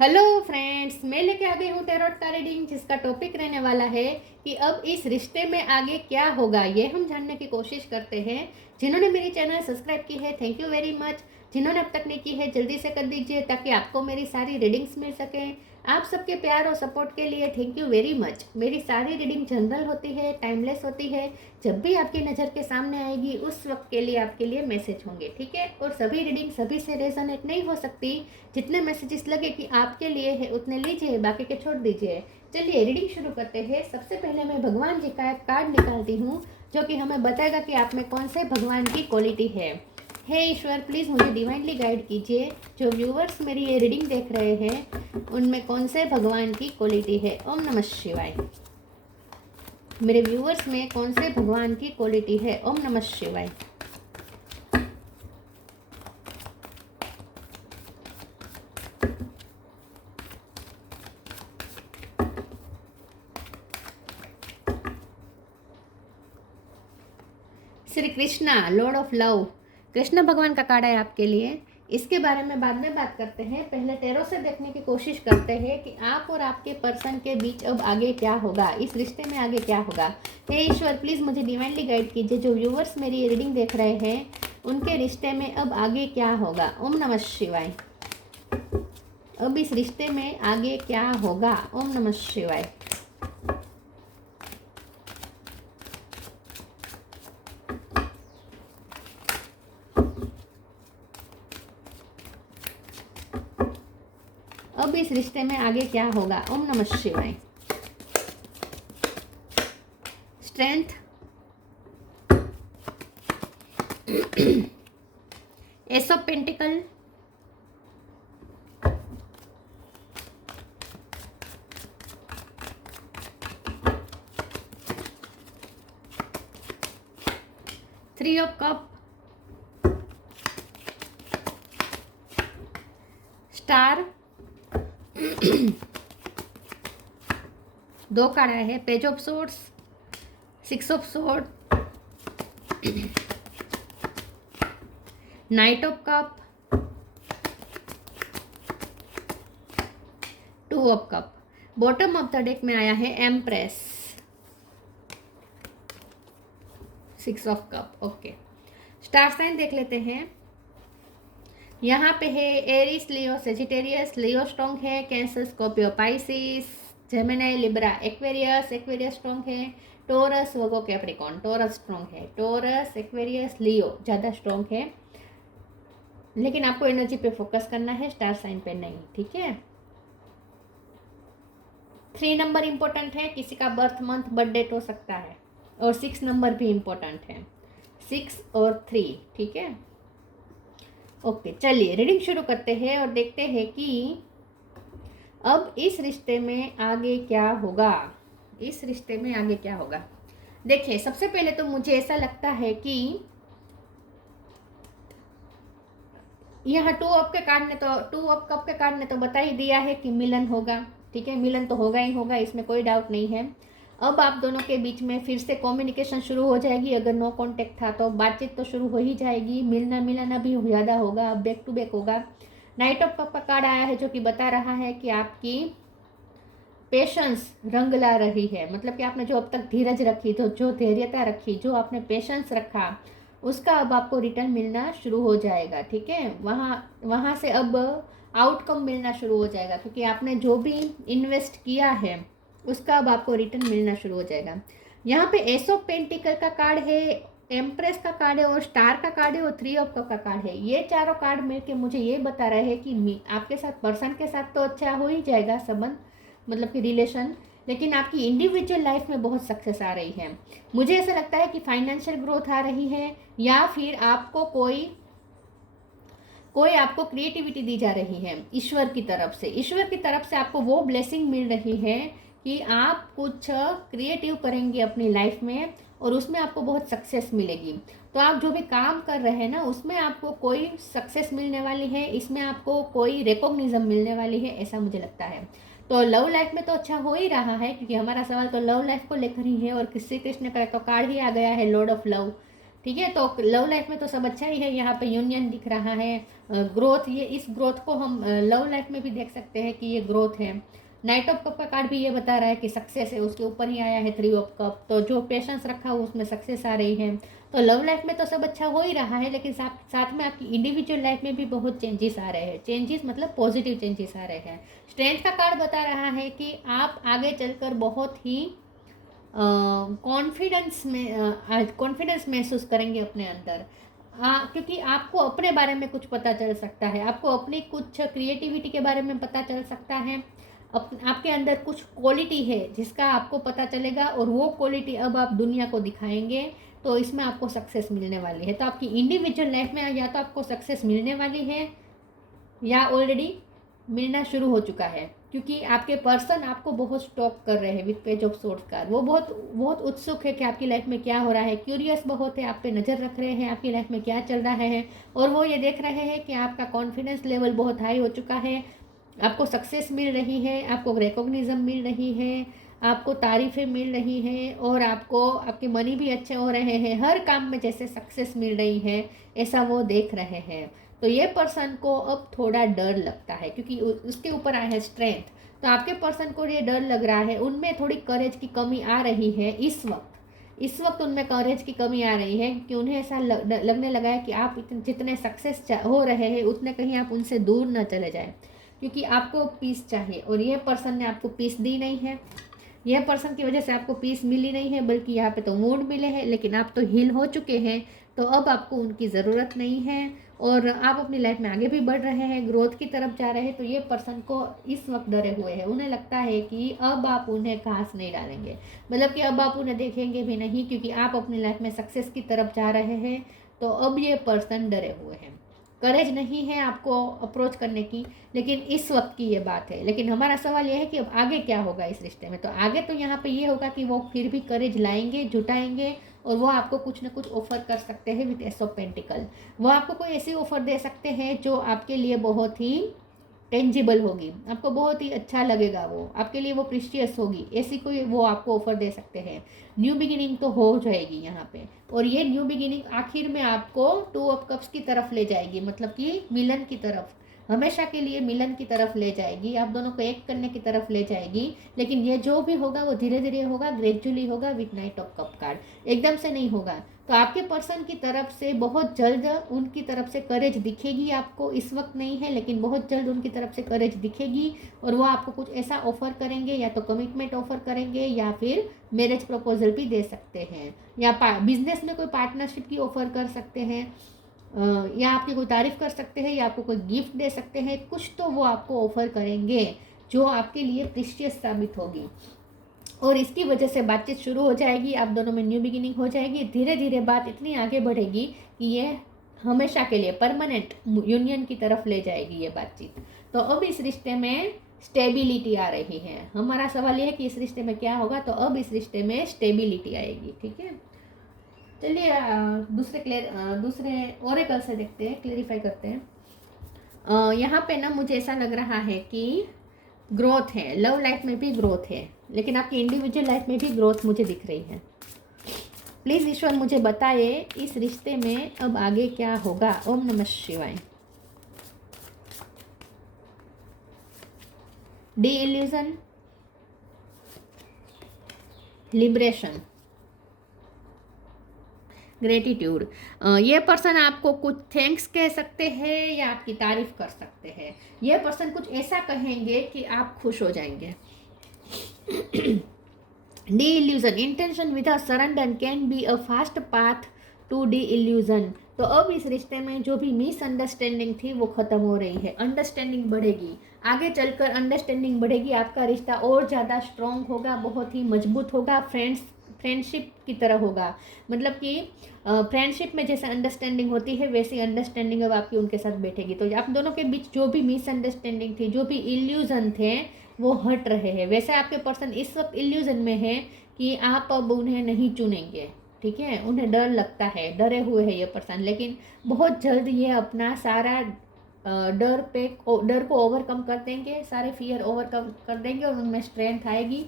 Hello friends, मैं लेके आ गई हूँ टैरोट का रीडिंग, जिसका टॉपिक रहने वाला है कि अब इस रिश्ते में आगे क्या होगा। ये हम जानने की कोशिश करते हैं। जिन्होंने मेरी चैनल सब्सक्राइब की है, थैंक यू वेरी मच। जिन्होंने अब तक नहीं की है, जल्दी से कर दीजिए ताकि आपको मेरी सारी रीडिंग्स मिल सकें। आप सबके प्यार और सपोर्ट के लिए थैंक यू वेरी मच। मेरी सारी रीडिंग जनरल होती है, टाइमलेस होती है। जब भी आपकी नज़र के सामने आएगी उस वक्त के लिए आपके लिए मैसेज होंगे, ठीक है। और सभी रीडिंग सभी से रेजोनेट नहीं हो सकती। जितने मैसेजेस लगे कि आपके लिए है उतने लीजिए, बाकी के छोड़ दीजिए। चलिए रीडिंग शुरू करते हैं। सबसे पहले मैं भगवान जी का एक कार्ड निकालती हूँ जो कि हमें बताएगा कि आप में कौन से भगवान की क्वालिटी है। हे ईश्वर, प्लीज़ मुझे डिवाइनली गाइड कीजिए। जो व्यूवर्स मेरी ये रीडिंग देख रहे हैं उनमें कौन से भगवान की क्वालिटी है। ओम नमः शिवाय। मेरे व्यूवर्स में कौन से भगवान की क्वालिटी है। ओम नमः शिवाय। Shri Krishna, Lord of love, Krishna भगवान का कार्ड है आपके लिए। इसके बारे में बाद में बात करते हैं। पहले टैरो से देखने की कोशिश करते हैं कि आप और आपके पर्सन के बीच अब आगे क्या होगा, इस रिश्ते में आगे क्या होगा। हे ईश्वर, प्लीज़ मुझे डिवाइनली गाइड कीजिए। जो व्यूवर्स मेरी ये रीडिंग देख रहे हैं उनके रिश्ते में अब आगे क्या होगा। ओम नमः शिवाय। अब इस रिश्ते में आगे क्या होगा। ओम नमः शिवाय। अब इस रिश्ते में आगे क्या होगा। ओम नमः शिवाय। Strength, ace of pentacle, three of cup, star, दो कार्ड आए हैं, page of swords, six of sword, knight of cup, two of cup. Bottom of the deck में आया है empress, six of cup. Okay, star sign देख लेते हैं। यहाँ पे है Aries, Leo, Sagittarius. Leo strong है, Cancer, Scorpio, Pisces, Gemini, Libra, Aquarius. Aquarius strong है, Taurus, Virgo, Capricorn. Taurus strong है, टोरस, एक्वेरियस, लियो ज़्यादा स्ट्रॉन्ग है। लेकिन आपको एनर्जी पे फोकस करना है, स्टार साइन पे नहीं, ठीक है। 3 नंबर इंपॉर्टेंट है, किसी का बर्थ मंथ बर्थ डेट हो सकता है। और 6 नंबर भी इंपॉर्टेंट है, 6 और 3, ठीक है। ओके, चलिए रीडिंग शुरू करते हैं और देखते हैं कि अब इस रिश्ते में आगे क्या होगा। इस रिश्ते में आगे क्या होगा। देखिए, सबसे पहले तो मुझे ऐसा लगता है कि यहाँ टू ऑफ कप के कार्ड ने तो बता ही दिया है कि मिलन होगा, ठीक है। मिलन तो होगा ही होगा, इसमें कोई डाउट नहीं है। अब आप दोनों के बीच में फिर से कम्युनिकेशन शुरू हो जाएगी। अगर नो कांटेक्ट था तो बातचीत तो शुरू हो ही जाएगी। मिलना मिलाना भी ज़्यादा होगा, बैक टू बैक होगा। नाइट ऑफ कप का कार्ड आया है जो कि बता रहा है कि आपकी पेशेंस रंग ला रही है। मतलब कि आपने जो अब तक धीरज रखी, तो जो धैर्यता रखी, जो आपने पेशेंस रखा, उसका अब आपको रिटर्न मिलना शुरू हो जाएगा, ठीक है। वहाँ से अब आउटकम मिलना शुरू हो जाएगा, क्योंकि आपने जो भी इन्वेस्ट किया है उसका अब आपको रिटर्न मिलना शुरू हो जाएगा। यहाँ पे एस ऑफ पेंटिकल का कार्ड है, एम्प्रेस का कार्ड है, और स्टार का कार्ड है, और थ्री ऑफ कप का कार्ड है। ये चारों कार्ड मिलके मुझे ये बता रहे हैं कि आपके साथ, पर्सन के साथ तो अच्छा हो ही जाएगा संबंध, मतलब कि रिलेशन। लेकिन आपकी इंडिविजुअल लाइफ में बहुत सक्सेस आ रही है। मुझे ऐसा लगता है कि फाइनेंशियल ग्रोथ आ रही है, या फिर आपको कोई आपको क्रिएटिविटी दी जा रही है ईश्वर की तरफ से। ईश्वर की तरफ से आपको वो ब्लेसिंग मिल रही है कि आप कुछ क्रिएटिव करेंगे अपनी लाइफ में, और उसमें आपको बहुत सक्सेस मिलेगी। तो आप जो भी काम कर रहे हैं ना, उसमें आपको कोई सक्सेस मिलने वाली है, इसमें आपको कोई रिकॉग्निज्म मिलने वाली है, ऐसा मुझे लगता है। तो लव लाइफ में तो अच्छा हो ही रहा है, क्योंकि हमारा सवाल तो लव लाइफ को लेकर ही है। और श्री कृष्ण का तो कार्ड ही आ गया है, लॉर्ड ऑफ लव, ठीक है। तो लव लाइफ में तो सब अच्छा ही है, यहाँ पे यूनियन दिख रहा है, ग्रोथ, ये इस ग्रोथ को हम लव लाइफ में भी देख सकते हैं कि ये ग्रोथ है। नाइट ऑफ कप का कार्ड भी ये बता रहा है कि सक्सेस है, उसके ऊपर ही आया है 3 ऑफ कप, तो जो पेशेंस रखा हो उसमें सक्सेस आ रही है। तो लव लाइफ में तो सब अच्छा हो ही रहा है, लेकिन साथ में आपकी इंडिविजुअल लाइफ में भी बहुत चेंजेस आ रहे हैं। चेंजेस मतलब पॉजिटिव चेंजेस आ रहे हैं। स्ट्रेंथ का कार्ड बता रहा है कि आप आगे चलकर बहुत ही कॉन्फिडेंस महसूस करेंगे अपने अंदर, क्योंकि आपको अपने बारे में कुछ पता चल सकता है, आपको अपनी कुछ क्रिएटिविटी के बारे में पता चल सकता है, आपके अंदर कुछ क्वालिटी है जिसका आपको पता चलेगा, और वो क्वालिटी अब आप दुनिया को दिखाएंगे, तो इसमें आपको सक्सेस मिलने वाली है। तो आपकी इंडिविजुअल लाइफ में या तो आपको सक्सेस मिलने वाली है या ऑलरेडी मिलना शुरू हो चुका है, क्योंकि आपके पर्सन आपको बहुत स्टॉक कर रहे हैं with page of source card. वो बहुत उत्सुक है कि आपकी लाइफ में क्या हो रहा है, क्यूरियस बहुत है, आप पे नज़र रख रहे हैं आपकी लाइफ में क्या चल रहा है, और वो ये देख रहे हैं कि आपका कॉन्फिडेंस लेवल बहुत हाई हो चुका है, आपको सक्सेस मिल रही है, आपको रिकॉग्निज़म मिल रही है, आपको तारीफ़ें मिल रही हैं, और आपके मनी भी अच्छे हो रहे हैं, हर काम में जैसे सक्सेस मिल रही है ऐसा वो देख रहे हैं। तो ये पर्सन को अब थोड़ा डर लगता है, क्योंकि उसके ऊपर आया है स्ट्रेंथ। तो आपके पर्सन को ये डर लग रहा है, उनमें थोड़ी करेज की कमी आ रही है इस वक्त उनमें करेज की कमी आ रही है कि उन्हें ऐसा लगने लगा है कि आप जितने सक्सेस हो रहे हैं उतने कहीं आप उनसे दूर न चले जाएं, क्योंकि आपको पीस चाहिए, और ये पर्सन ने आपको पीस दी नहीं है। यह पर्सन की वजह से आपको पीस मिली नहीं है, बल्कि यहाँ पे तो मूड मिले हैं, लेकिन आप तो हील हो चुके हैं, तो अब आपको उनकी ज़रूरत नहीं है, और आप अपनी लाइफ में आगे भी बढ़ रहे हैं, ग्रोथ की तरफ जा रहे हैं। तो ये पर्सन को इस वक्त डरे हुए हैं, उन्हें लगता है कि अब आप उन्हें घास नहीं डालेंगे, मतलब कि अब आप उन्हें देखेंगे भी नहीं, क्योंकि आप अपनी लाइफ में सक्सेस की तरफ जा रहे हैं। तो अब ये पर्सन डरे हुए हैं, करेज नहीं है आपको अप्रोच करने की, लेकिन इस वक्त की ये बात है। लेकिन हमारा सवाल ये है कि अब आगे क्या होगा इस रिश्ते में। तो आगे तो यहाँ पे ये होगा कि वो फिर भी करेज लाएंगे, जुटाएंगे, और वो आपको कुछ ना कुछ ऑफर कर सकते हैं विद एस ऑफ पेंटिकल। वो आपको कोई ऐसी ऑफर दे सकते हैं जो आपके लिए बहुत ही टेंजिबल होगी, आपको बहुत ही अच्छा लगेगा, वो आपके लिए वो प्रीशियस होगी, ऐसी कोई वो आपको ऑफर दे सकते हैं। न्यू बिगिनिंग तो हो जाएगी यहाँ पे, और ये न्यू बिगिनिंग आखिर में आपको 2 ऑफ कप्स की तरफ ले जाएगी, मतलब कि मिलन की तरफ, हमेशा के लिए मिलन की तरफ ले जाएगी, आप दोनों को एक करने की तरफ ले जाएगी। लेकिन ये जो भी होगा वो धीरे धीरे होगा, ग्रेजुअली होगा with night of cup card, एकदम से नहीं होगा। तो आपके पर्सन की तरफ से बहुत जल्द उनकी तरफ से करेज दिखेगी आपको, इस वक्त नहीं है लेकिन बहुत जल्द उनकी तरफ से करेज दिखेगी, और वो आपको कुछ ऐसा ऑफर करेंगे, या तो कमिटमेंट ऑफर करेंगे, या फिर मैरिज प्रपोजल भी दे सकते हैं, या बिजनेस में कोई पार्टनरशिप की ऑफर कर सकते हैं, या आपकी कोई तारीफ़ कर सकते हैं, या आपको कोई गिफ्ट दे सकते हैं, कुछ तो वो आपको ऑफर करेंगे जो आपके लिए प्रीशियस साबित होगी। और इसकी वजह से बातचीत शुरू हो जाएगी, आप दोनों में न्यू बिगिनिंग हो जाएगी, धीरे धीरे बात इतनी आगे बढ़ेगी कि ये हमेशा के लिए परमानेंट यूनियन की तरफ ले जाएगी ये बातचीत। तो अब इस रिश्ते में स्टेबिलिटी आ रही है। हमारा सवाल ये है कि इस रिश्ते में क्या होगा, तो अब इस रिश्ते में स्टेबिलिटी आएगी। ठीक है, चलिए दूसरे ओरेकल से देखते हैं, क्लेरिफाई करते हैं। यहाँ पे ना मुझे ऐसा लग रहा है कि ग्रोथ है, लव लाइफ में भी ग्रोथ है, लेकिन आपकी इंडिविजुअल लाइफ में भी ग्रोथ मुझे दिख रही है। प्लीज़ ईश्वर मुझे बताइए इस रिश्ते में अब आगे क्या होगा। ओम नमः शिवाय। D illusion, liberation, gratitude. ये पर्सन आपको कुछ थैंक्स कह सकते हैं या आपकी तारीफ कर सकते हैं। ये पर्सन कुछ ऐसा कहेंगे कि आप खुश हो जाएंगे। The illusion, intention without surrender can be a fast path to the illusion. तो अब इस रिश्ते में जो भी मिसअंडरस्टैंडिंग थी वो ख़त्म हो रही है, अंडरस्टैंडिंग बढ़ेगी, आगे चलकर अंडरस्टैंडिंग बढ़ेगी, आपका रिश्ता और ज़्यादा स्ट्रॉन्ग होगा, बहुत ही मजबूत होगा, फ्रेंडशिप की तरह होगा। मतलब कि फ्रेंडशिप में जैसे अंडरस्टैंडिंग होती है वैसी अंडरस्टैंडिंग अब आपकी उनके साथ बैठेगी। तो आप दोनों के बीच जो भी मिसअंडरस्टैंडिंग थी, जो भी इल्यूजन थे, वो हट रहे हैं। वैसे आपके पर्सन इस वक्त इल्यूजन में है कि आप अब उन्हें नहीं चुनेंगे। ठीक है, उन्हें डर लगता है, डरे हुए है ये पर्सन, लेकिन बहुत जल्द ये अपना सारा डर को ओवरकम कर देंगे, सारे फियर ओवरकम कर देंगे, और उनमें स्ट्रेंथ आएगी।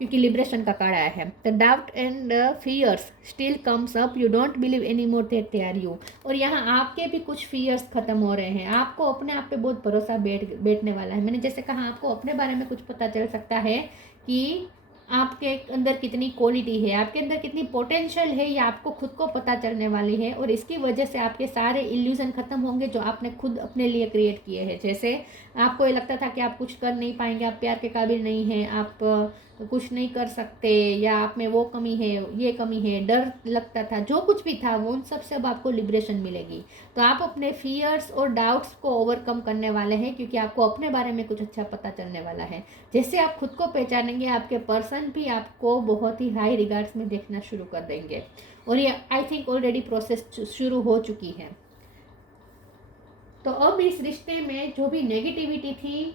क्योंकि लिबरेशन का कार्ड आया है। The doubt and fears still comes up, you don't believe any more that they are you. और यहाँ आपके भी कुछ फियर्स खत्म हो रहे हैं, आपको अपने आप पे बहुत भरोसा बैठने वाला है। मैंने जैसे कहा, आपको अपने बारे में कुछ पता चल सकता है कि आपके अंदर कितनी क्वालिटी है, आपके अंदर कितनी पोटेंशियल है, ये आपको खुद को पता चलने वाली है। और इसकी वजह से आपके सारे इल्यूजन खत्म होंगे जो आपने खुद अपने लिए क्रिएट किए हैं। जैसे आपको ये लगता था कि आप कुछ कर नहीं पाएंगे, आप प्यार के काबिल नहीं हैं, आप कुछ नहीं कर सकते, या आप में वो कमी है, ये कमी है, डर लगता था, जो कुछ भी था वो उन सब से अब आपको लिबरेशन मिलेगी। तो आप अपने फियर्स और डाउट्स को ओवरकम करने वाले हैं, क्योंकि आपको अपने बारे में कुछ अच्छा पता चलने वाला है। जैसे आप खुद को पहचानेंगे, आपके पर्सन भी आपको बहुत ही हाई रिगार्ड्स में देखना शुरू कर देंगे। और ये आई थिंक ऑलरेडी प्रोसेस शुरू हो चुकी है। तो अब इस रिश्ते में जो भी नेगेटिविटी थी,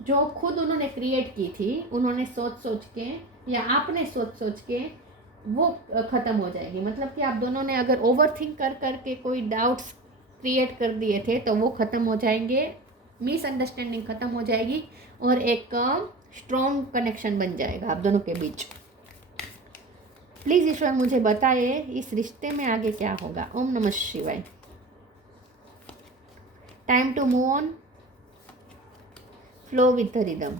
जो खुद उन्होंने क्रिएट की थी, उन्होंने सोच के या आपने सोच के, वो ख़त्म हो जाएगी। मतलब कि आप दोनों ने अगर ओवर थिंक कर के कोई डाउट्स क्रिएट कर दिए थे तो वो ख़त्म हो जाएंगे, मिसअंडरस्टैंडिंग ख़त्म हो जाएगी और एक स्ट्रॉन्ग कनेक्शन बन जाएगा आप दोनों के बीच। प्लीज़ ईश्वर मुझे बताइए इस रिश्ते में आगे क्या होगा। ओम नमः शिवाय। Time to move on, flow with the rhythm.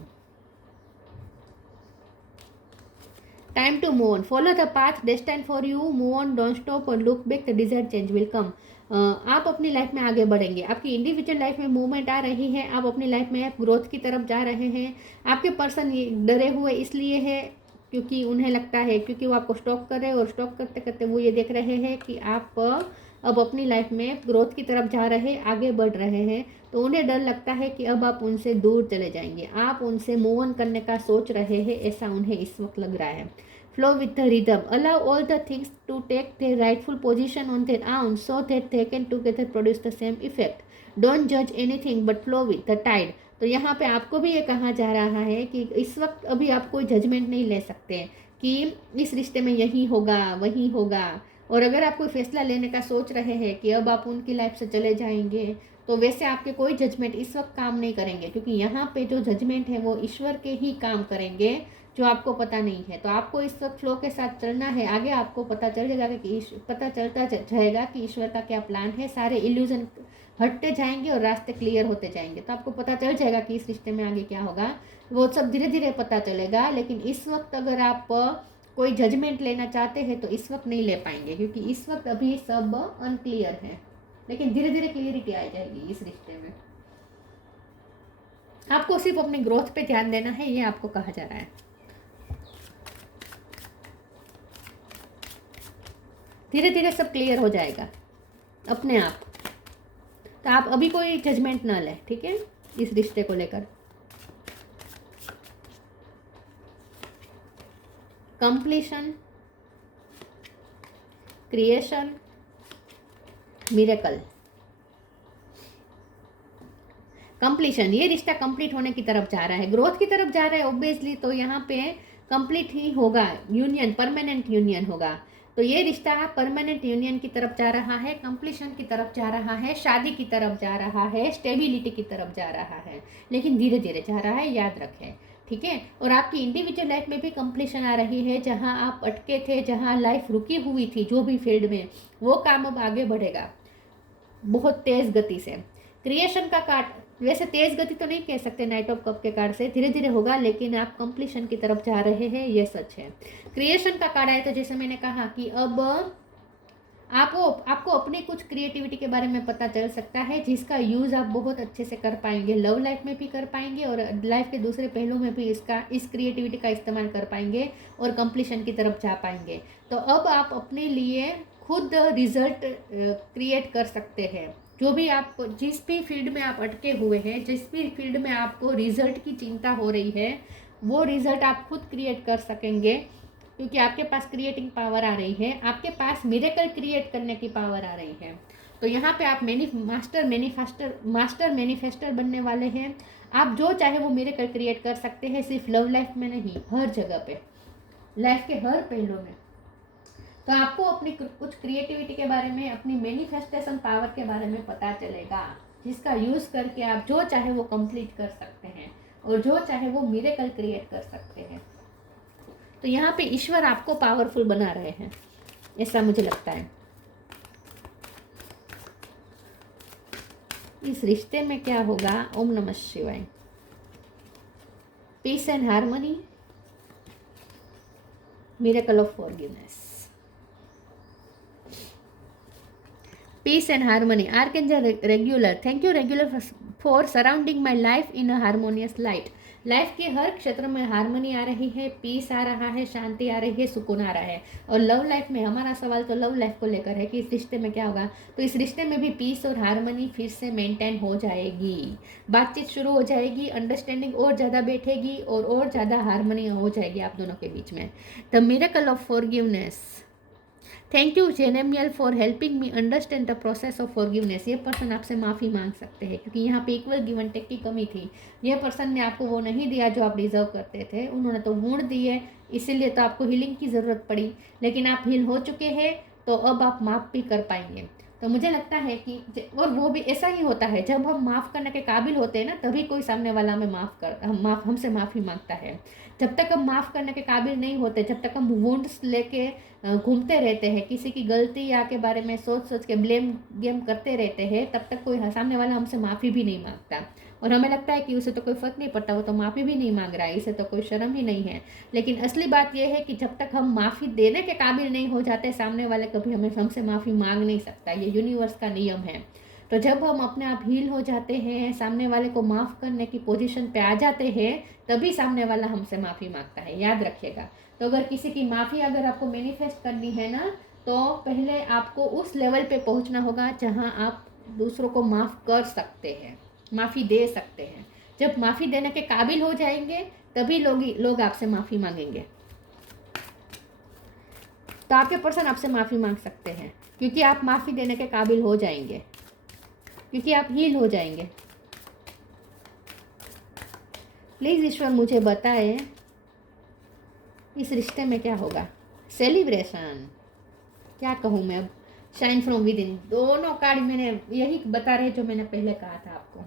Time to move on. Follow the path destined for you. Move on. Don't stop or look back. The desired change will come. आप अपनी लाइफ में आगे बढ़ेंगे, आपकी individual life में movement आ रही है, आप अपनी लाइफ में ग्रोथ की तरफ जा रहे हैं। आपके पर्सन डरे हुए इसलिए है क्योंकि उन्हें लगता है, क्योंकि वो आपको स्टॉक कर रहे हैं और स्टॉक करते करते वो ये देख रहे हैं कि आप अब अपनी लाइफ में ग्रोथ की तरफ जा रहे, आगे बढ़ रहे हैं। तो उन्हें डर लगता है कि अब आप उनसे दूर चले जाएंगे, आप उनसे मूव ऑन करने का सोच रहे हैं, ऐसा उन्हें इस वक्त लग रहा है। Flow with the rhythm, allow all the things to take their rightful position on their own so that they can together produce the same effect. Don't जज anything but flow with the tide. तो यहाँ पे आपको भी ये कहा जा रहा है कि इस वक्त अभी आप कोई जजमेंट नहीं ले सकते कि इस रिश्ते में यही होगा वही होगा। और अगर आप कोई फैसला लेने का सोच रहे हैं कि अब आप उनकी लाइफ से चले जाएंगे, तो वैसे आपके कोई जजमेंट इस वक्त काम नहीं करेंगे, क्योंकि यहाँ पे जो जजमेंट है वो ईश्वर के ही काम करेंगे, जो आपको पता नहीं है। तो आपको इस वक्त फ्लो के साथ चलना है, आगे आपको पता चल जाएगा कि पता चलता जाएगा कि ईश्वर का क्या प्लान है। सारे इल्यूजन हटते जाएंगे और रास्ते क्लियर होते जाएंगे। तो आपको पता चल जाएगा कि इस रिश्ते में आगे क्या होगा, वो सब धीरे धीरे पता चलेगा। लेकिन इस वक्त अगर आप कोई जजमेंट लेना चाहते हैं तो इस वक्त नहीं ले पाएंगे, क्योंकि इस वक्त अभी सब अनक्लियर है। लेकिन धीरे धीरे क्लियरिटी आ जाएगी इस रिश्ते में। आपको सिर्फ अपने ग्रोथ पे ध्यान देना है, ये आपको कहा जा रहा है। धीरे धीरे सब क्लियर हो जाएगा अपने आप। तो आप अभी कोई जजमेंट ना लें, ठीक है, इस रिश्ते को लेकर। Completion, creation, miracle. कंप्लीशन, ये रिश्ता कंप्लीट होने की तरफ जा रहा है, ग्रोथ की तरफ जा रहा है ऑब्वियसली। तो यहाँ पे कंप्लीट ही होगा, यूनियन, परमानेंट यूनियन होगा। तो ये रिश्ता परमानेंट यूनियन की तरफ जा रहा है, कंप्लीशन की तरफ जा रहा है, शादी की तरफ जा रहा है, स्टेबिलिटी की तरफ जा रहा है। लेकिन धीरे धीरे जा रहा है, याद रखें, ठीक है। और आपकी इंडिविजुअल लाइफ में भी कंप्लीशन आ रही है। जहां आप अटके थे, जहां लाइफ रुकी हुई थी जो भी फील्ड में, वो काम अब आगे बढ़ेगा बहुत तेज़ गति से। क्रिएशन का कार्ड, वैसे तेज़ गति तो नहीं कह सकते नाइट ऑफ कप के कार्ड से, धीरे धीरे होगा, लेकिन आप कंप्लीशन की तरफ जा रहे हैं, ये सच है। क्रिएशन का कार्ड आया तो जैसे मैंने कहा कि अब आपको अपनी कुछ क्रिएटिविटी के बारे में पता चल सकता है, जिसका यूज़ आप बहुत अच्छे से कर पाएंगे, लव लाइफ में भी कर पाएंगे और लाइफ के दूसरे पहलू में भी इस क्रिएटिविटी का इस्तेमाल कर पाएंगे और कंप्लीशन की तरफ जा पाएंगे। तो अब आप अपने लिए खुद रिजल्ट क्रिएट कर सकते हैं। जो भी आप, जिस भी फील्ड में आप अटके हुए हैं, जिस भी फील्ड में आपको रिजल्ट की चिंता हो रही है, वो रिजल्ट आप खुद क्रिएट कर सकेंगे, क्योंकि आपके पास क्रिएटिंग पावर आ रही है, आपके पास मिरेकल क्रिएट करने की पावर आ रही है। तो यहाँ पे आप मास्टर मैनिफेस्टर बनने वाले हैं। आप जो चाहे वो मिरेकल क्रिएट कर सकते हैं, सिर्फ लव लाइफ में नहीं, हर जगह पे, लाइफ के हर पहलू में। तो आपको अपनी कुछ क्रिएटिविटी के बारे में, अपनी मैनिफेस्टेशन पावर के बारे में पता चलेगा, जिसका यूज़ करके आप जो चाहे वो कंप्लीट कर सकते हैं और जो चाहे वो मिरेकल क्रिएट कर सकते हैं। तो यहाँ पे ईश्वर आपको पावरफुल बना रहे हैं, ऐसा मुझे लगता है। इस रिश्ते में क्या होगा? ओम नमः शिवाय। Peace and harmony, miracle of forgiveness, peace and harmony. Archangel Raguel, thank you Raguel for surrounding my life in a harmonious light. Life के हर क्षेत्र में हार्मनी आ रही है, पीस आ रहा है, शांति आ रही है, सुकून आ रहा है। और लव लाइफ में, हमारा सवाल तो लव लाइफ को लेकर है कि इस रिश्ते में क्या होगा। तो इस रिश्ते में भी पीस और हार्मनी फिर से मेंटेन हो जाएगी, बातचीत शुरू हो जाएगी, अंडरस्टैंडिंग और ज़्यादा बैठेगी और ज़्यादा हार्मनी हो जाएगी आप दोनों के बीच में। The miracle of forgiveness, thank you जेनेमियल for helping me understand the process of forgiveness. ये पर्सन आपसे माफ़ी मांग सकते हैं क्योंकि यहाँ पे इक्वल गिव एंड टेक की कमी थी। ये पर्सन ने आपको वो नहीं दिया जो आप डिजर्व करते थे, उन्होंने तो गुण दिए, इसीलिए तो आपको हीलिंग की ज़रूरत पड़ी। लेकिन आप हील हो चुके हैं, तो अब आप माफ़ भी कर पाएंगे। तो मुझे लगता है कि और वो भी ऐसा ही होता है, जब हम माफ़ करने के काबिल होते हैं ना, तभी कोई सामने वाला हमें हमसे माफ़ी मांगता है। जब तक हम माफ़ करने के काबिल नहीं होते, जब तक हम वुंड्स लेके घूमते रहते हैं, किसी की गलती या के बारे में सोच सोच के ब्लेम गेम करते रहते हैं, तब तक कोई सामने वाला हमसे माफ़ी भी नहीं मांगता। और हमें लगता है कि उसे तो कोई फ़र्क नहीं पड़ता, वो तो माफ़ी भी नहीं मांग रहा है, इसे तो कोई शर्म ही नहीं है। लेकिन असली बात यह है कि जब तक हम माफ़ी देने के काबिल नहीं हो जाते, सामने वाले कभी हमसे माफ़ी मांग नहीं सकता। ये यूनिवर्स का नियम है। तो जब हम अपने आप हील हो जाते हैं, सामने वाले को माफ़ करने की पोजीशन पे आ जाते हैं, तभी सामने वाला हमसे माफ़ी मांगता है, याद रखिएगा। तो अगर किसी की माफ़ी अगर आपको मैनिफेस्ट करनी है ना, तो पहले आपको उस लेवल पे पहुंचना होगा जहां आप दूसरों को माफ़ कर सकते हैं, माफ़ी दे सकते हैं। जब माफ़ी देने के काबिल हो जाएंगे, तभी लोग आपसे माफ़ी मांगेंगे। तो आपके पर्सन आपसे माफ़ी मांग सकते हैं क्योंकि आप माफ़ी देने के काबिल हो जाएंगे, क्योंकि आप हील हो जाएंगे। प्लीज़ ईश्वर मुझे बताएं इस रिश्ते में क्या होगा। सेलिब्रेशन, क्या कहूँ मैं अब, शाइन फ्रॉम विद इन, दोनों कार्ड मैंने यही बता रहे जो मैंने पहले कहा था आपको।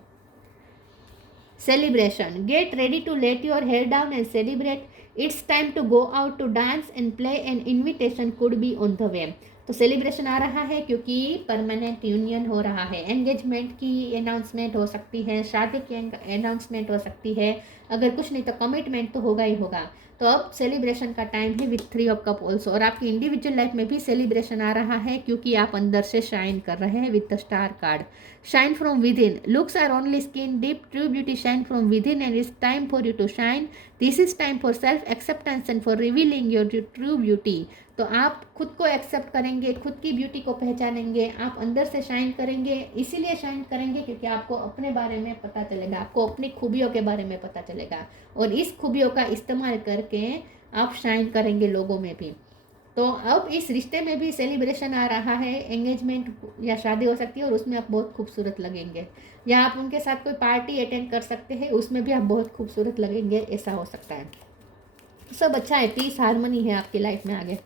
Celebration, get ready to let your hair down and celebrate, it's time to go out to dance and play and invitation could be on the way. तो सेलिब्रेशन आ रहा है क्योंकि परमानेंट यूनियन हो रहा है, एंगेजमेंट की अनाउंसमेंट हो सकती है, शादी की अनाउंसमेंट हो सकती है, अगर कुछ नहीं तो कमिटमेंट तो होगा ही होगा। तो अब सेलिब्रेशन का टाइम है विथ 3 ऑफ कप ऑल्सो। और आपकी इंडिविजुअल लाइफ में भी सेलिब्रेशन आ रहा है क्योंकि आप अंदर से शाइन कर रहे हैं with the star card. Shine from within, looks are only skin deep, true beauty shine from within and it's time for you to shine. This is time for self acceptance and for revealing your true beauty. तो आप खुद को accept करेंगे, खुद की beauty को पहचानेंगे, आप अंदर से शाइन करेंगे। इसीलिए शाइन करेंगे क्योंकि आपको अपने बारे में पता चलेगा, आपको अपनी खूबियों के बारे में पता चलेगा, और इस खूबियों का इस्तेमाल करके आप शाइन करेंगे लोगों में भी। तो अब इस रिश्ते में भी सेलिब्रेशन आ रहा है, एंगेजमेंट या शादी हो सकती है और उसमें आप बहुत खूबसूरत लगेंगे, या आप उनके साथ कोई पार्टी अटेंड कर सकते हैं, उसमें भी आप बहुत खूबसूरत लगेंगे, ऐसा हो सकता है। सब अच्छा है, पीस हार्मनी है आपकी लाइफ में आगे।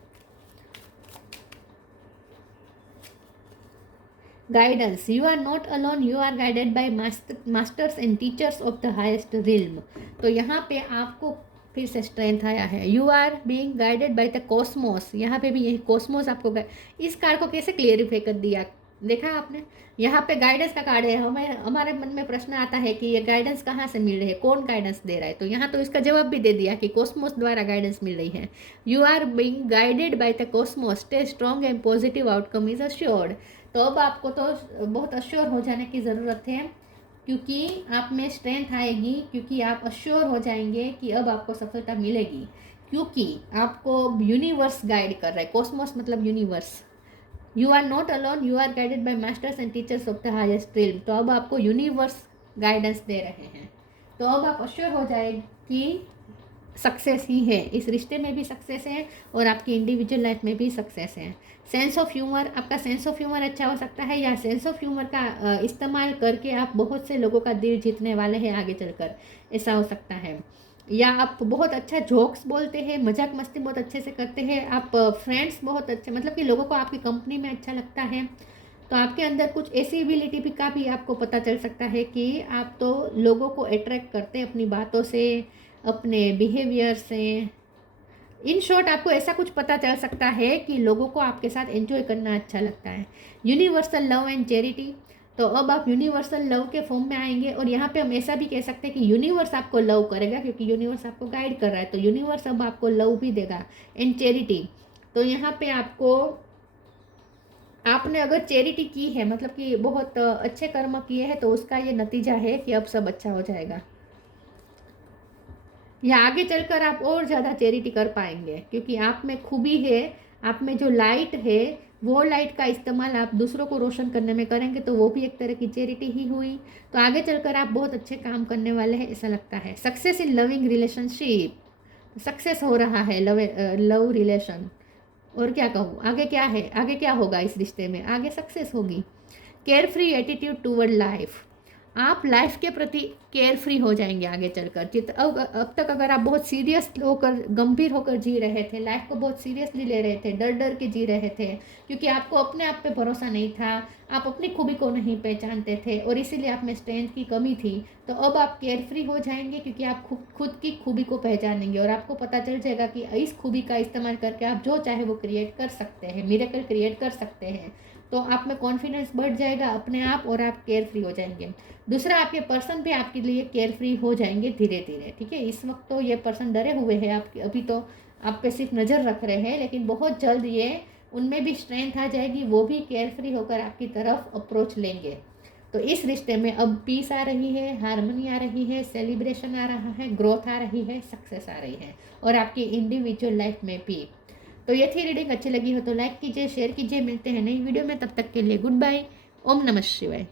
Guidance, you are not alone, you are guided by masters and teachers of the highest realm. तो यहाँ पे आपको फिर से स्ट्रेंथ आया है, you are being guided by the cosmos. यहाँ पे भी यही कॉस्मोस आपको इस कार्ड को कैसे क्लियरिफाई कर दिया, देखा आपने, यहाँ पे गाइडेंस का कार्ड है। हमारे मन में प्रश्न आता है कि ये गाइडेंस कहाँ से मिल रही है, कौन गाइडेंस दे रहा है, तो यहाँ तो इसका जवाब भी दे दिया कि कॉस्मोस द्वारा गाइडेंस मिल रही है। You are being guided by the cosmos, stay strong and positive outcome is assured. तो अब आपको तो बहुत अश्योर हो जाने की ज़रूरत है क्योंकि आप में स्ट्रेंथ आएगी, क्योंकि आप अश्योर हो जाएंगे कि अब आपको सफलता मिलेगी, क्योंकि आपको यूनिवर्स गाइड कर रहा है। कॉस्मोस मतलब universe. You are not alone, you are guided by masters and teachers of the highest realm. तो अब आपको यूनिवर्स गाइडेंस दे रहे हैं। तो अब आप अश्योर हो जाए कि सक्सेस ही है, इस रिश्ते में भी सक्सेस है और आपकी इंडिविजुअल लाइफ में भी सक्सेस है। सेंस ऑफ ह्यूमर, आपका सेंस ऑफ ह्यूमर अच्छा हो सकता है, या सेंस ऑफ ह्यूमर का इस्तेमाल करके आप बहुत से लोगों का दिल जीतने वाले हैं आगे चलकर, ऐसा हो सकता है। या आप बहुत अच्छा जोक्स बोलते हैं, मजाक मस्ती बहुत अच्छे से करते हैं, आप फ्रेंड्स बहुत अच्छे, मतलब कि लोगों को आपकी कंपनी में अच्छा लगता है। तो आपके अंदर कुछ ऐसी एबिलिटी भी का भी आपको पता चल सकता है कि आप तो लोगों को अट्रैक्ट करते हैं अपनी बातों से, अपने बिहेवियर से। इन शॉर्ट आपको ऐसा कुछ पता चल सकता है कि लोगों को आपके साथ एंजॉय करना अच्छा लगता है। यूनिवर्सल लव एंड चैरिटी, तो अब आप यूनिवर्सल लव के फॉर्म में आएंगे और यहाँ पे हम ऐसा भी कह सकते हैं कि यूनिवर्स आपको लव करेगा क्योंकि यूनिवर्स आपको गाइड कर रहा है, तो यूनिवर्स अब आपको लव भी देगा। एंड चैरिटी, तो यहाँ पे आपको, आपने अगर चैरिटी की है मतलब कि बहुत अच्छे कर्म किए हैं तो उसका ये नतीजा है कि अब सब अच्छा हो जाएगा, या आगे चलकर आप और ज़्यादा चैरिटी कर पाएंगे क्योंकि आप में खूबी है, आप में जो लाइट है वो लाइट का इस्तेमाल आप दूसरों को रोशन करने में करेंगे तो वो भी एक तरह की चैरिटी ही हुई। तो आगे चलकर आप बहुत अच्छे काम करने वाले हैं ऐसा लगता है। Success in loving relationship, success हो रहा है लव रिलेशन। और क्या कहूँ, आगे क्या है, आगे क्या होगा इस रिश्ते में, आगे सक्सेस होगी। Care free attitude toward life, आप लाइफ के प्रति केयर फ्री हो जाएंगे आगे चलकर। अब तक अगर आप बहुत सीरियस होकर, गंभीर होकर जी रहे थे, लाइफ को बहुत सीरियसली ले रहे थे, डर डर के जी रहे थे क्योंकि आपको अपने आप पे भरोसा नहीं था, आप अपनी खूबी को नहीं पहचानते थे और इसीलिए आप में स्ट्रेंथ की कमी थी, तो अब आप केयर फ्री हो जाएंगे क्योंकि आप खुद की खूबी को पहचानेंगे और आपको पता चल जाएगा कि इस खूबी का इस्तेमाल करके आप जो चाहे वो क्रिएट कर सकते हैं, मिरेकल क्रिएट कर सकते हैं। तो आप में कॉन्फिडेंस बढ़ जाएगा अपने आप और आप केयर फ्री हो जाएंगे। दूसरा, आपके पर्सन भी आपके लिए केयर फ्री हो जाएंगे धीरे धीरे, ठीक है। इस वक्त तो ये पर्सन डरे हुए हैं आपके, अभी तो आप पे सिर्फ नज़र रख रहे हैं, लेकिन बहुत जल्द ये उनमें भी स्ट्रेंथ आ जाएगी, वो भी केयर फ्री होकर आपकी तरफ अप्रोच लेंगे। तो इस रिश्ते में अब पीस आ रही है, हारमोनी आ रही है, सेलिब्रेशन आ रहा है, ग्रोथ आ रही है, सक्सेस आ रही है और आपकी इंडिविजुअल लाइफ में भी। तो ये थी रीडिंग, अच्छी लगी हो तो लाइक कीजिए, शेयर कीजिए। मिलते हैं नई वीडियो में, तब तक के लिए गुड बाय। ओम नमः शिवाय।